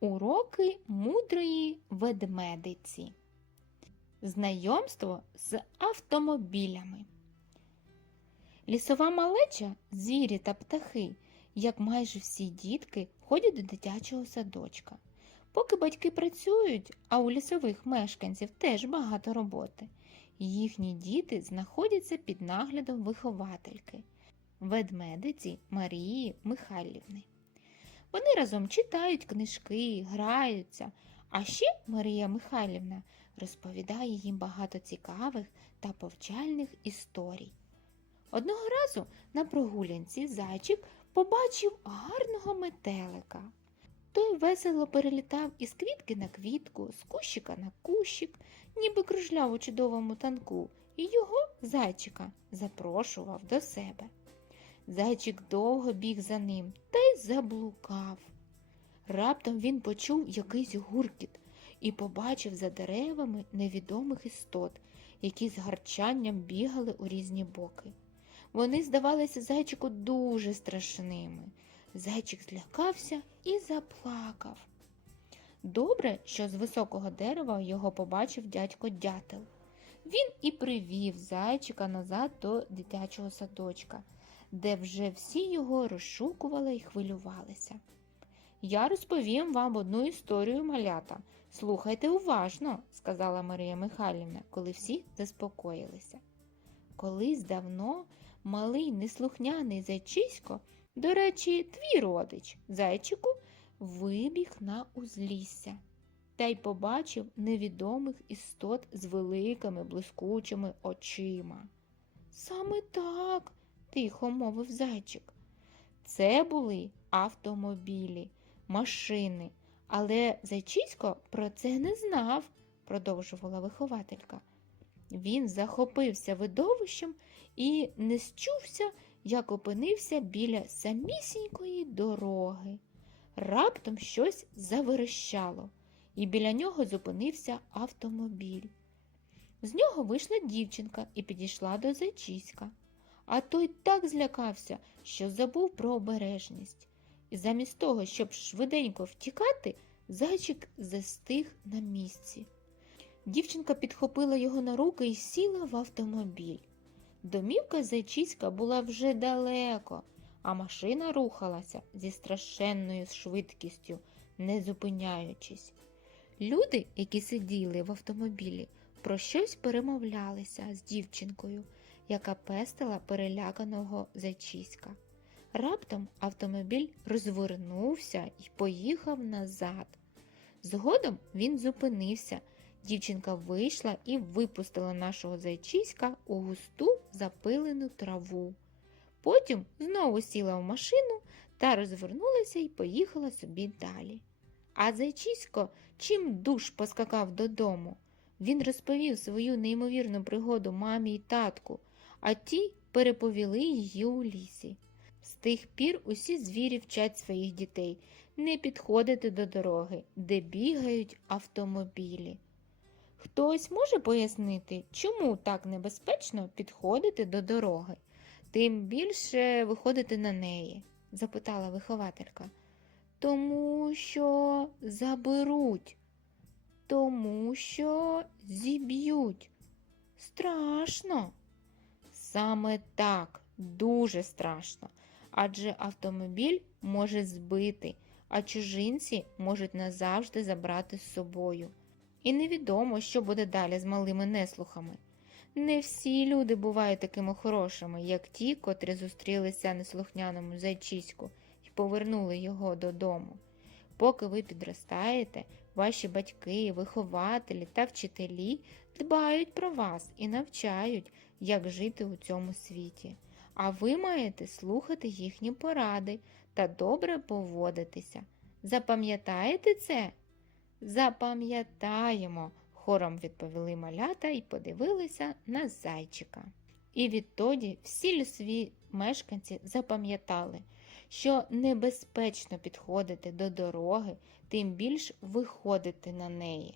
Уроки мудрої ведмедиці. Знайомство з автомобілями. Лісова малеча, звірі та птахи, як майже всі дітки, ходять до дитячого садочка. Поки батьки працюють, а у лісових мешканців теж багато роботи, їхні діти знаходяться під наглядом виховательки ведмедиці Марії Михайлівни. Вони разом читають книжки, граються. А ще Марія Михайлівна розповідає їм багато цікавих та повчальних історій. Одного разу на прогулянці зайчик побачив гарного метелика. Той весело перелітав із квітки на квітку, з кущика на кущик, ніби кружляв у чудовому танку, і його зайчика запрошував до себе. Зайчик довго біг за ним та й заблукав. Раптом він почув якийсь гуркіт і побачив за деревами невідомих істот, які з гарчанням бігали у різні боки. Вони здавалися зайчику дуже страшними. Зайчик злякався і заплакав. Добре, що з високого дерева його побачив дядько дятел. Він і привів зайчика назад до дитячого садочка, де вже всі його розшукували і хвилювалися. Я розповім вам одну історію малята. Слухайте уважно, сказала Марія Михайлівна, коли всі заспокоїлися. Колись давно малий неслухняний зайчисько, до речі, твій родич, зайчику, вибіг на узлісся та й побачив невідомих істот з великими блискучими очима. Саме так, тихо мовив зайчик. Це були автомобілі, машини, але зайчисько про це не знав, продовжувала вихователька. Він захопився видовищем і не счувся, як опинився біля самісінької дороги. Раптом щось заверещало, і біля нього зупинився автомобіль. З нього вийшла дівчинка і підійшла до зайчиська. А той так злякався, що забув про обережність. І замість того, щоб швиденько втікати, зайчик застиг на місці. Дівчинка підхопила його на руки і сіла в автомобіль. Домівка зайчиська була вже далеко, а машина рухалася зі страшенною швидкістю, не зупиняючись. Люди, які сиділи в автомобілі, про щось перемовлялися з дівчинкою, яка пестила переляканого зайчиська. Раптом автомобіль розвернувся і поїхав назад. Згодом він зупинився. Дівчинка вийшла і випустила нашого зайчиська у густу запилену траву. Потім знову сіла в машину та розвернулася і поїхала собі далі. А зайчисько чим душ поскакав додому. Він розповів свою неймовірну пригоду мамі й татку, а ті переповіли її у лісі. З тих пір усі звірі вчать своїх дітей не підходити до дороги, де бігають автомобілі. Хтось може пояснити, чому так небезпечно підходити до дороги, тим більше виходити на неї? запитала вихователька. Тому що заберуть, тому що зіб'ють. Страшно. Саме так, дуже страшно. Адже автомобіль може збити, а чужинці можуть назавжди забрати з собою. І невідомо, що буде далі з малими неслухами. Не всі люди бувають такими хорошими, як ті, котрі зустрілися неслухняному зайчиську повернули його додому. Поки ви підростаєте, ваші батьки, вихователі та вчителі дбають про вас і навчають, як жити у цьому світі. А ви маєте слухати їхні поради та добре поводитися. Запам'ятаєте це? Запам'ятаємо, хором відповіли малята і подивилися на зайчика. І відтоді всі лісові мешканці запам'ятали, що небезпечно підходити до дороги, тим більш виходити на неї.